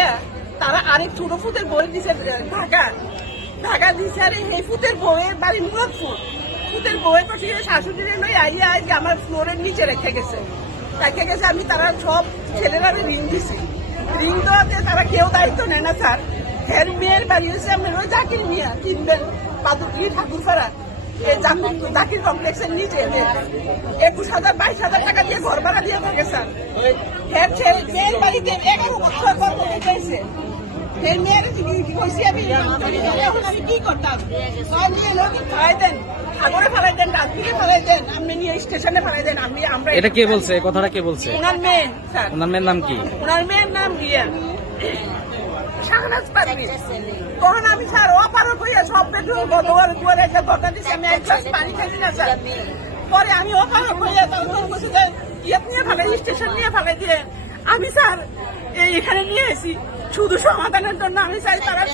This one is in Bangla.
থেকে তারা আরেক ছোট ফুটের বই দিছে ঢাকা। ঢাকা দিছে আর এই ফুটের বইয়ের বাড়ি মুরাদপুর ফুটের বইয়ের পাশে শাশুড়ি লই আইয়া আজকে আমার ফ্লোরের নিচে রেখে গেছে। রেখে গেছে, আমি তারা সব ছেলেরা রিং দিছি। রিং দেওয়াতে তারা কেউ দায়িত্ব নেয় না, স্যার। হের মেয়ের বাড়ি হচ্ছে আমি ওই জাকির মিয়া কিনবেন পাদুকি ঠাকুরপাড়া এই জাকির জাকির কমপ্লেক্সের নিচে একুশ হাজার, বাইশ হাজার হের ছেলে মেয়ের বাড়িতে এগারো বছর কর্ম পেয়েছে হের মেয়ের কি কি কইছি আমি এখন আমি কি করতাম? সব নিয়ে লোক ফেলাই দেন সাগরে ফেলাই দেন ডাস্টবিনে ফেলাই দেন আপনি নিয়ে স্টেশনে ফেলাই দেন আমি আমরা এটা কে বলছে? কথাটা কে বলছে? ওনার মেয়ে স্যার। ওনার মেয়ের নাম কি? ওনার মেয়ের নাম ইয়ে শাহনাজ তখন আমি স্যার অপারক হইয়া সব বেডরুম দুয়ারে দুয়ারে একটা বকা দিছি আমি এক গ্লাস পানি খাইছি না স্যার। পরে আমি অপারক হইয়া তখন বলছি যে ইয়ে নিয়ে ফেলাই স্টেশন আমি স্যার এখানে নিয়ে এসি শুধু সমাধানের জন্য আমি চাই তারা